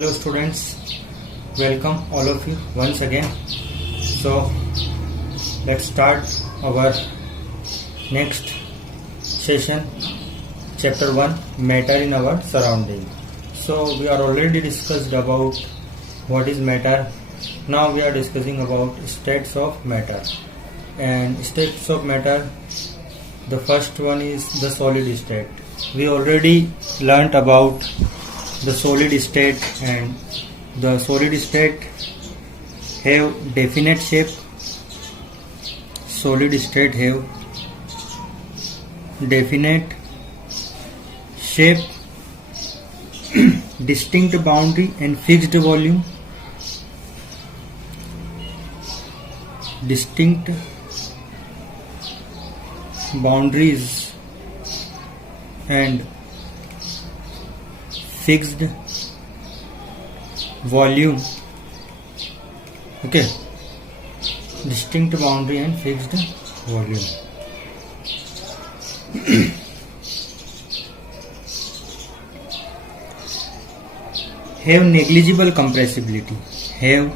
Hello students, welcome all of you once again. So let's start our next session, chapter 1, matter in our surrounding. So we are already discussed about what is matter. Now we are discussing about states of matter. And states of matter, the first one is the solid state. We already learnt about the solid state, and the solid state have definite shape. Solid state have definite shape, distinct boundary and fixed volume. Distinct boundaries and fixed volume. Okay, distinct boundary and fixed volume. Have negligible compressibility. Have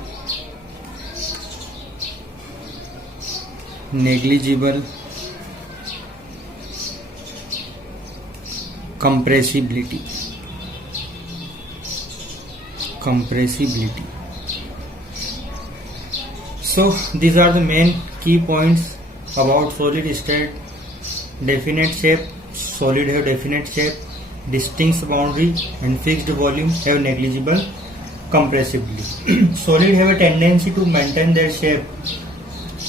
negligible compressibility. So these are the main key points about solid state. Definite shape, solid have definite shape, distinct boundary and fixed volume, have negligible compressibility. Solid have a tendency to maintain their shape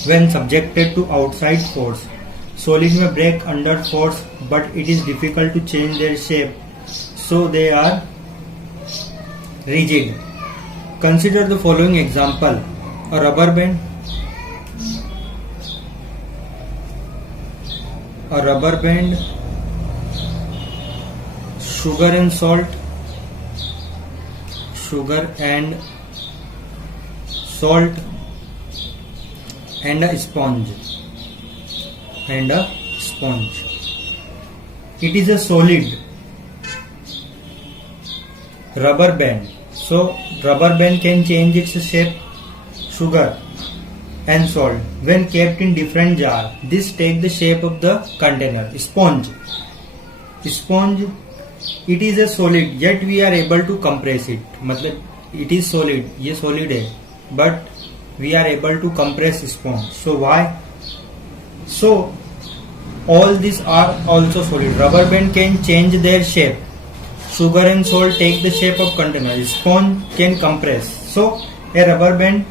when subjected to outside force. Solid may break under force, but it is difficult to change their shape, so they are rigid. Consider the following example: a rubber band, sugar and salt, and a sponge. It is a solid rubber band. So rubber band can change its shape. Sugar and salt, when kept in different jar, this take the shape of the container. Sponge, it is a solid, yet we are able to compress it. मतलब it is solid, ये solid है, but we are able to compress sponge. So why? So all these are also solid. Rubber band can change their shape. Sugar and salt take the shape of container. Sponge can compress. So a rubber band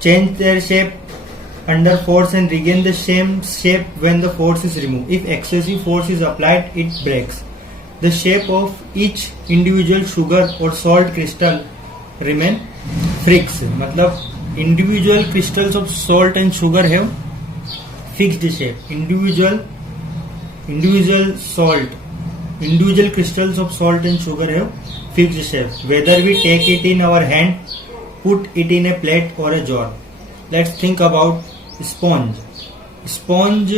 change their shape under force and regain the same shape when the force is removed. If excessive force is applied, it breaks. The shape of each individual sugar or salt crystal remain fixed. मतलब individual crystals of salt and sugar have fixed shape. Individual crystals of salt and sugar have fixed shape. Whether we take it in our hand, put it in a plate or a jar. Let's think about sponge. Sponge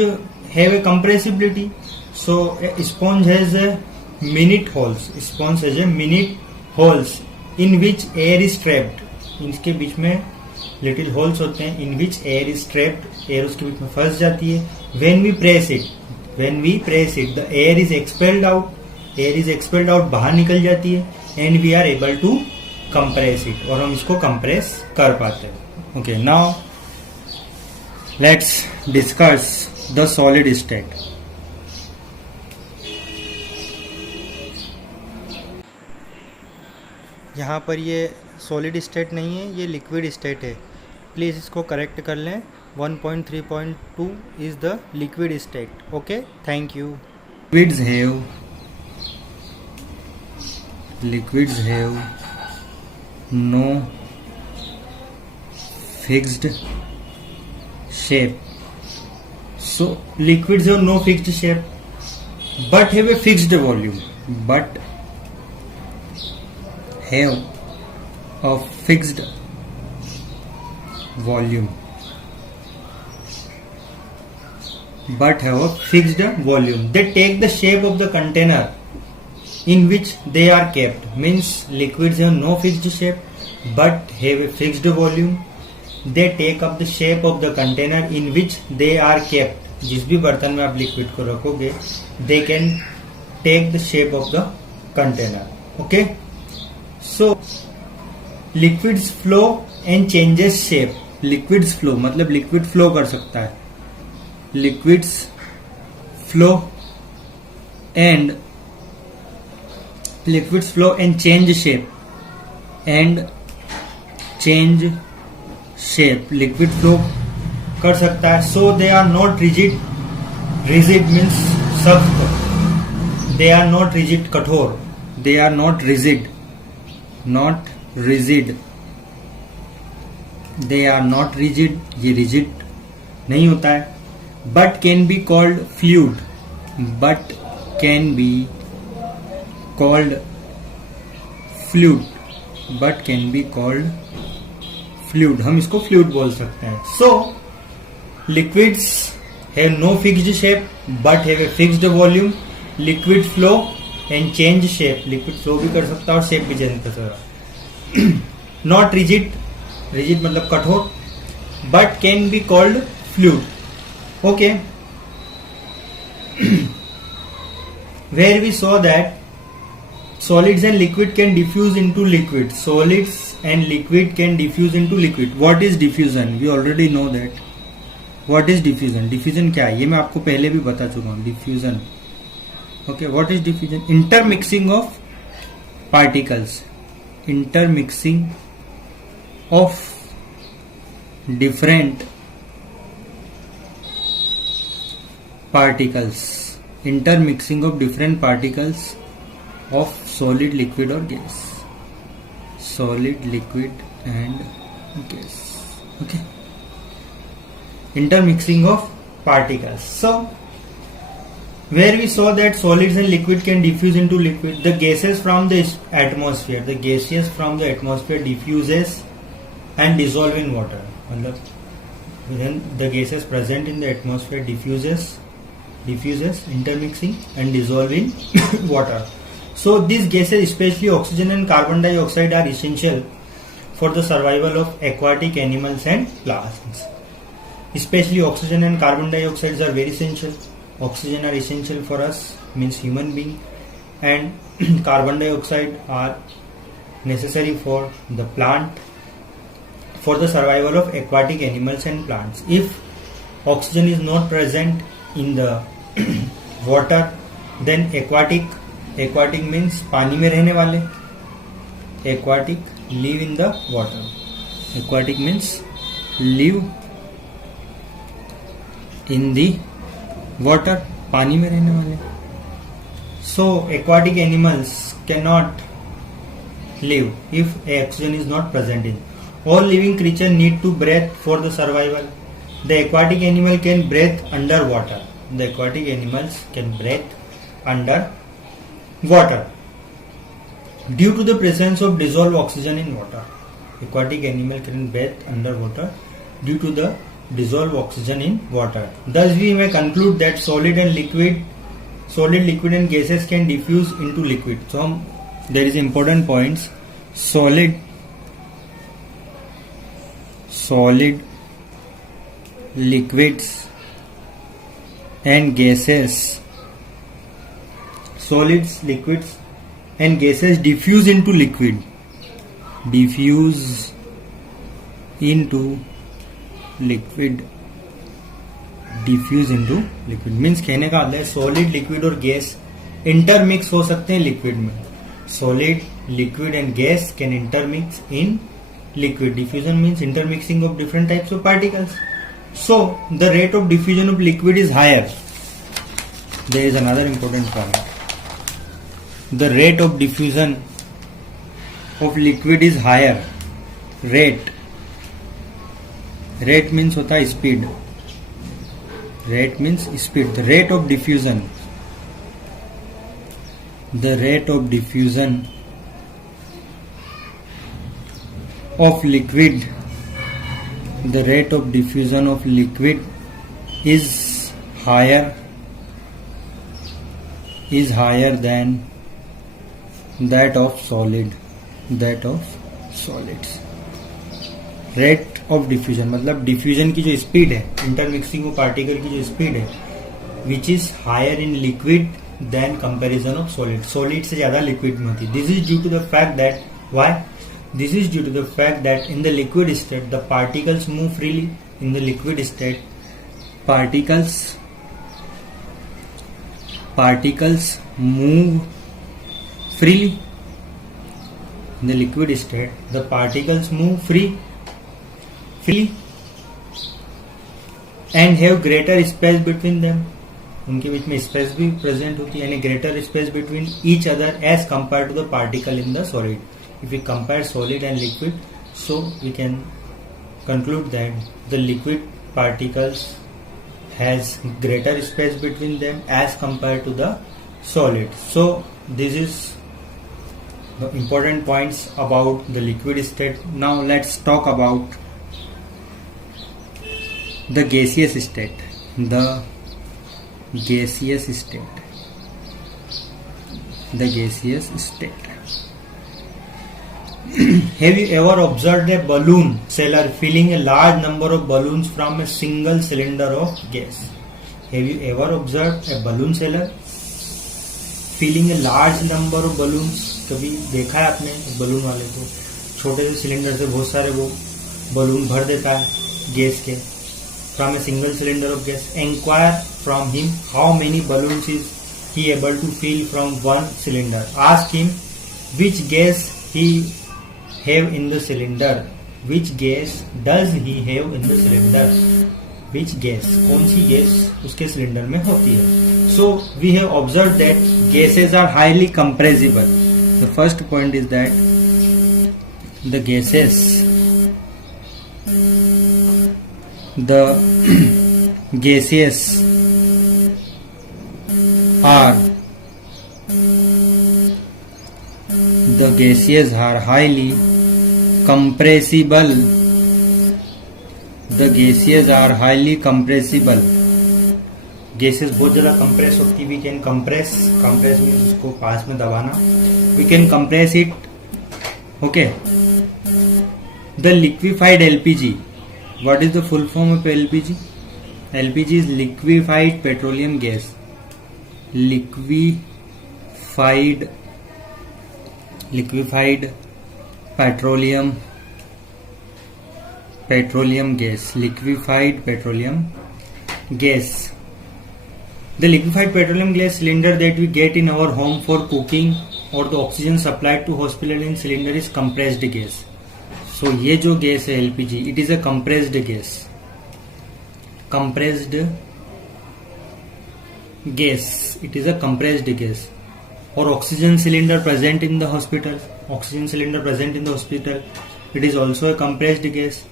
have a compressibility. So a sponge has a minute holes. Sponge has a minute holes in which air is trapped. इसके बीच में little holes होते हैं. In which air is trapped. Air उसके बीच में फंस जाती है. When we press it, the air is expelled out. बाहर निकल जाती है. And we are able to compress it, और हम इसको compress कर पाते हैं. Okay, now let's discuss the solid state. यहाँ पर ये solid state नहीं है, ये liquid state है. प्लीज़ इसको करेक्ट कर लें. 1.3.2 is the liquid state. Okay, thank you. Liquids have no fixed shape. So liquids have no fixed shape, but have a fixed volume. But have a fixed volume. They take the shape of the container in which they are kept, means liquids have no fixed shape but have a fixed volume. They take up the shape of the container in which they are kept. जिस भी बर्तन में आप liquid को रखोगे, they can take the shape of the container. Okay, so liquids flow and changes shape. Liquids flow मतलब liquid flow कर सकता है. Liquids flow and change shape. Liquid flow कर सकता है. So they are not rigid. Rigid means सख्त. They are not rigid, कठोर. They are not rigid. They are not rigid. ये rigid नहीं होता है. But can be called fluid. हम इसको फ्लूइड बोल सकते हैं. So liquids have no fixed shape but have a fixed volume. Liquid flow and change shape. Liquid flow भी कर सकता है और shape भी change कर सकता है. Not rigid मतलब कठोर, but can be called fluid. Okay. Where we saw that solids and liquid can diffuse into liquid. Solids and liquid can diffuse into liquid. What is diffusion? We already know that. What is diffusion? Diffusion क्या है? ये मैं आपको पहले भी बता चुका हूँ. Diffusion. Okay. What is diffusion? Intermixing of particles. Intermixing of different particles. Intermixing of different particles of solid, liquid or gas. Solid, liquid and gas. Okay. Intermixing of particles. So where we saw that solids and liquid can diffuse into liquid, the gases from the atmosphere, the gases from the atmosphere diffuses and dissolve in water. Then the gases present in the atmosphere diffuses, intermixing and dissolve in water. So these gases, especially oxygen and carbon dioxide, are essential for the survival of aquatic animals and plants. Especially oxygen and carbon dioxide are very essential. Oxygen are essential for us, means human being, and carbon dioxide are necessary for the plant, for the survival of aquatic animals and plants. If oxygen is not present in the water, then aquatic means पानी में रहने वाले. Aquatic live in the water. Aquatic means live in the water, पानी में रहने वाले. So aquatic animals cannot live if oxygen is not present in. All living creatures need to breathe for the survival. The aquatic animal can breathe underwater. The aquatic animals can breathe under water due to the presence of dissolved oxygen in water. Aquatic animal can breathe underwater due to the dissolved oxygen in water. Thus we may conclude that solid, liquid and gases can diffuse into liquid. So there is important points. Solid, liquids and gases. Solids, liquids and gases diffuse into liquid. Diffuse into liquid means कहने का मतलब है solid, liquid और gas intermix हो सकते हैं liquid में. Solid, liquid and gas can intermix in liquid. Diffusion means intermixing of different types of particles. So the rate of diffusion of liquid is higher. There is another important point. The rate of diffusion of liquid is higher. Rate means होता है speed. Rate means speed. The rate of diffusion of liquid is higher than that of solid, that of solids. Rate of diffusion मतलब diffusion की जो speed है, intermixing of particle की जो speed है, which is higher in liquid than comparison of solid, solid से ज्यादा liquid में होती है। This is due to the fact that, why? This is due to the fact that in the liquid state the particles move freely. In the liquid state particles move freely. In the liquid state the particles move freely and have greater space between them. उनके बीच में space भी present होती है, यानी greater space between each other as compare to the particle in the solid. If we compare solid and liquid, so we can conclude that the liquid particles has greater space between them as compared to the solid. So this is the important points about the liquid state. Now let's talk about the gaseous state. The gaseous state. The gaseous state. Have you ever observed a balloon seller filling a large number of balloons from a single cylinder of gas? Have you ever observed a balloon seller filling a large number of balloons? कभी देखा है आपने balloon वाले को छोटे से cylinder से बहुत सारे वो बलून भर देता है गैस के, from a single cylinder of gas. Inquire from him how many balloons is he able to fill from one cylinder. Ask him which gas he have in the cylinder. Which gas does he have in the cylinder? Which gas, कौन सी gas उसके cylinder में होती है? So we have observed that gases are highly compressible. The first point is that the gases, the gases are highly compressible. The gases are highly compressible. Gases बहुत ज़्यादा compress होती है. We can compress means उसको पास में दबाना. We can compress it. Okay. The liquefied LPG. What is the full form of LPG? LPG is liquefied petroleum gas. Liquefied petroleum gas. Liquefied petroleum gas. The liquefied petroleum gas cylinder that we get in our home for cooking or the oxygen supplied to hospital in cylinder is compressed gas. So ये जो gas है LPG, it is a compressed gas. Compressed gas. It is a compressed gas. Or oxygen cylinder present in the hospital. Oxygen cylinder present in the hospital. It is also a compressed gas.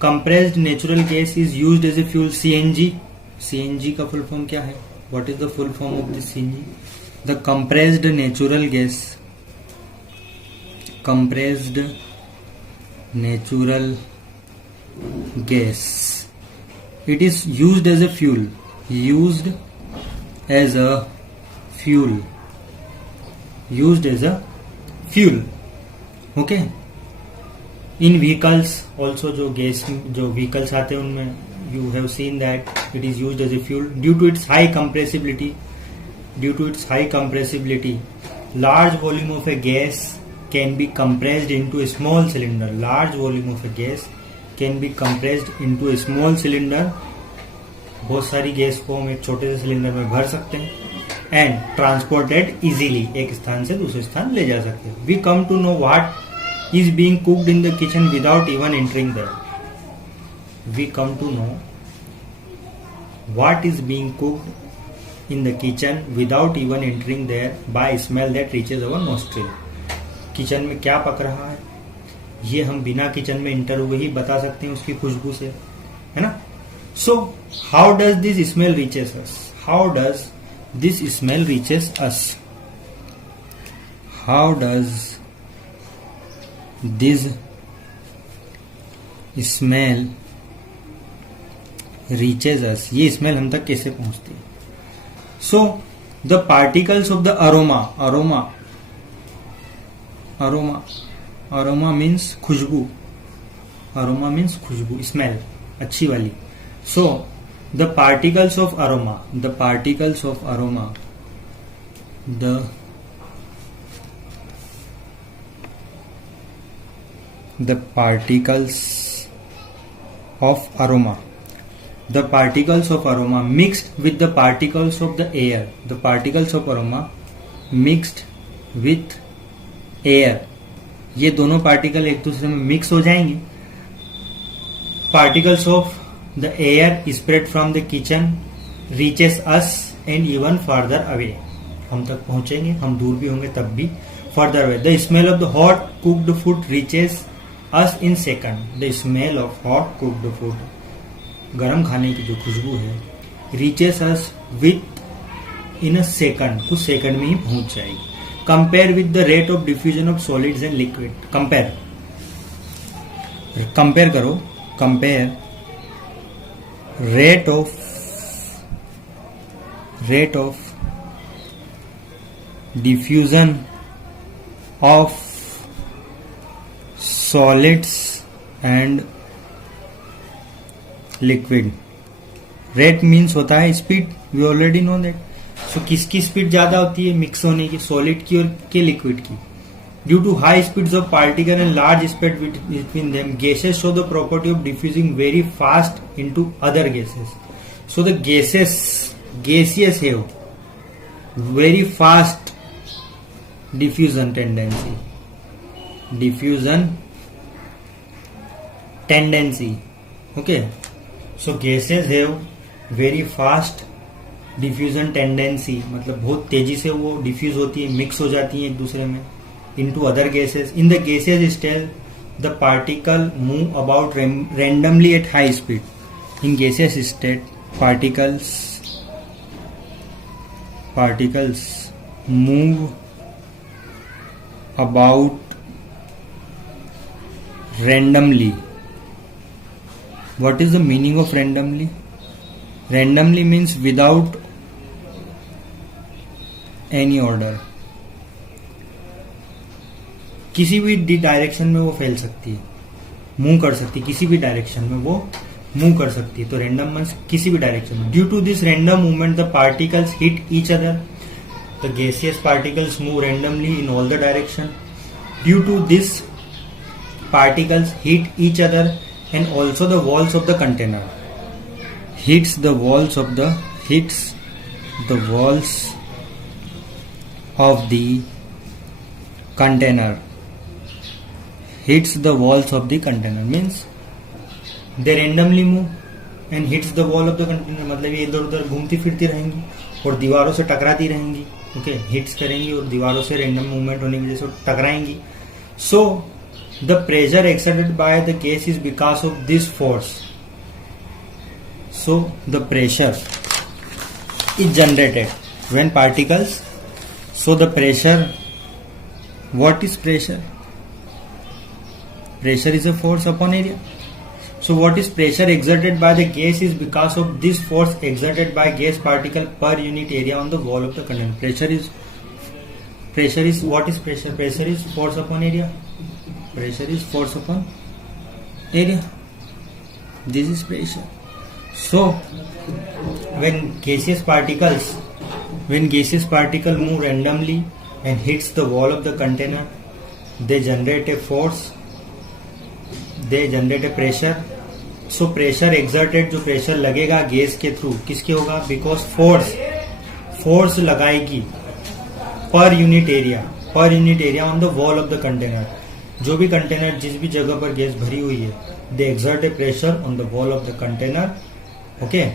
Compressed natural gas is used as a fuel. CNG. CNG का full form क्या है? What is the full form of this CNG? The compressed natural gas. Compressed natural gas. It is used as a fuel. Used as a fuel. Used as a fuel. Okay. In vehicles also जो gas जो vehicles आते हैं उनमें you have seen that it is used as a fuel due to its high compressibility. Due to its high compressibility, large volume of a gas can be compressed into a small cylinder. Large volume of a gas can be compressed into a small cylinder. बहुत सारी gas को हम एक छोटे से cylinder में भर सकते हैं एंड ट्रांसपोर्टेड इजीली, एक स्थान से दूसरे स्थान ले जा सकते हैं. We come to know what is being cooked in the kitchen without even entering there. We come to know what is being cooked in the kitchen without even entering there by smell that reaches our nostril. Kitchen में क्या पक रहा है ये हम बिना kitchen में inter हुए ही बता सकते हैं उसकी खुशबू से, है ना. So how does this smell reaches us? How does this smell reaches us? How does this smell reaches us? ये स्मेल हम तक कैसे पहुंचती है? So the particles of the aroma aroma means खुशबू, अरोमा मीन्स खुशबू, स्मेल अच्छी वाली. So the particles of aroma, the particles of aroma, the particles of aroma, the particles of aroma mixed with the particles of the air, the particles of aroma mixed with air, ये दोनों particle एक दूसरे में mix हो जाएंगे. Particles of the air spread from the kitchen reaches us and even further away, हम तक पहुंचेंगे, हम दूर भी होंगे तब भी. Further away, the smell of the hot cooked food reaches us in second, the smell of hot cooked food, गरम खाने की जो खुशबू है, reaches us with in a second, कुछ सेकंड में ही पहुंच जाएगी. Compare with the rate of diffusion of solids and liquid, compare करो, compare rate of diffusion of solids and liquid. Rate means होता है speed, we already know that. So किसकी speed ज्यादा होती है मिक्स होने की, सॉलिड की और के लिक्विड की. Due to high speeds of particle and large space between them, gases show the property of diffusing very fast into other gases. So the gaseous have very fast diffusion tendency. Okay, so gases have very fast diffusion tendency, मतलब बहुत तेजी से वो diffuse होती है, mix हो जाती है एक दूसरे में into other gases. In the gaseous state, the particle move about randomly at high speed. In gaseous state, particles move about randomly. What is the meaning of randomly? Randomly means without any order. किसी भी direction में वो फैल सकती है, move कर सकती है, किसी भी डायरेक्शन में वो मूव कर सकती है. तो रैंडम मींस किसी भी डायरेक्शन में. Due to this random movement the particles hit each other. The gaseous particles move randomly in all the direction. Due to this particles hit each other and also the walls of the container. hits the walls of the container. Hits the walls of the container means they randomly move and hits the wall of the container. मतलब ये इधर उधर घूमती फिरती रहेंगी और दीवारों से टकराती रहेंगी. ओके, हिट्स करेंगी और दीवारों से रैंडम मूवमेंट होने की वजह से टकराएंगी. So the pressure exerted by the gas is because of this force. So the pressure is generated when particles. So the pressure, what is pressure? Pressure is a force upon area. So what is pressure exerted by the gas is because of this force exerted by gas particle per unit area on the wall of the container. Pressure is what is pressure? Pressure is force upon area. Pressure is force upon area. This is pressure. So when gaseous particle move randomly and hits the wall of the container, they generate a force, they generate a pressure. So pressure exerted, जो pressure लगेगा gas के through किसके होगा? Because force लगाएगी per unit area on the wall of the container. जो भी container जिस भी जगह पर गैस भरी हुई है, they exert a pressure on the wall of the container. Okay,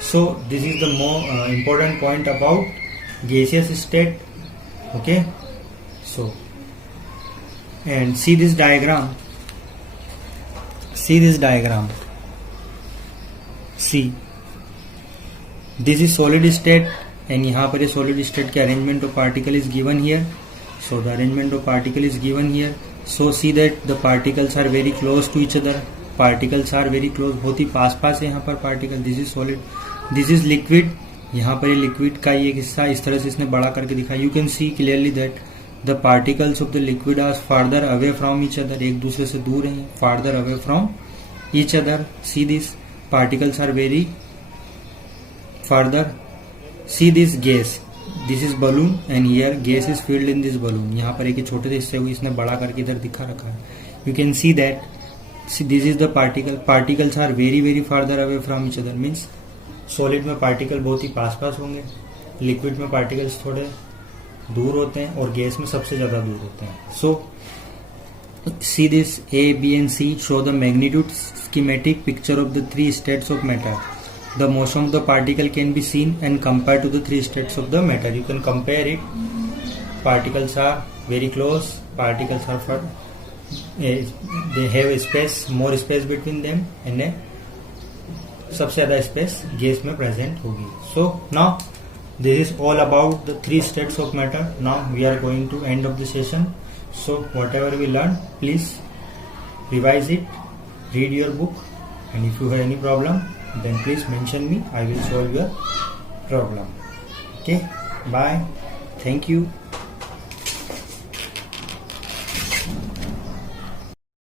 so this is the more important point about gaseous state. Okay, so and see this diagram. See, this is solid state and यहाँ पर ये solid state के arrangement of particle is given here. So the arrangement of particle is given here. So see that the particles are very close to each other. Particles are very close, बहुत ही पास है यहाँ पर particle. This is solid, this is liquid. यहाँ पर ये liquid का ये हिस्सा इस तरह से इसने बड़ा करके दिखाया. You can see clearly that the particles of the liquid are farther away from each other, एक दूसरे से दूर हैं, farther away from each other. See this particles are very farther. See this gas, this is balloon and here gas is filled in this balloon. यहाँ पर एक छोटे से हिस्से को इसने बड़ा करके इधर दिखा रखा है. You can see that this is the particle. Particles are very very farther away from each other. Means solid में पार्टिकल बहुत ही पास पास होंगे, लिक्विड में पार्टिकल्स थोड़े दूर होते हैं और गैस में सबसे ज्यादा दूर होते हैं. So see this A B and C show the magnitude schematic picture of the three states of matter. The motion of the particle can be seen and compared to the three states of the matter. You can compare it. Particles are very close. Particles are far. They have space, more space between them, and सबसे ज़्यादा space gas में present होगी. So now this is all about the three states of matter. Now we are going to end of the session. So whatever we learned, please revise it. Read your book, and if you have any problem, then please mention me. I will solve your problem. Okay, bye. Thank you.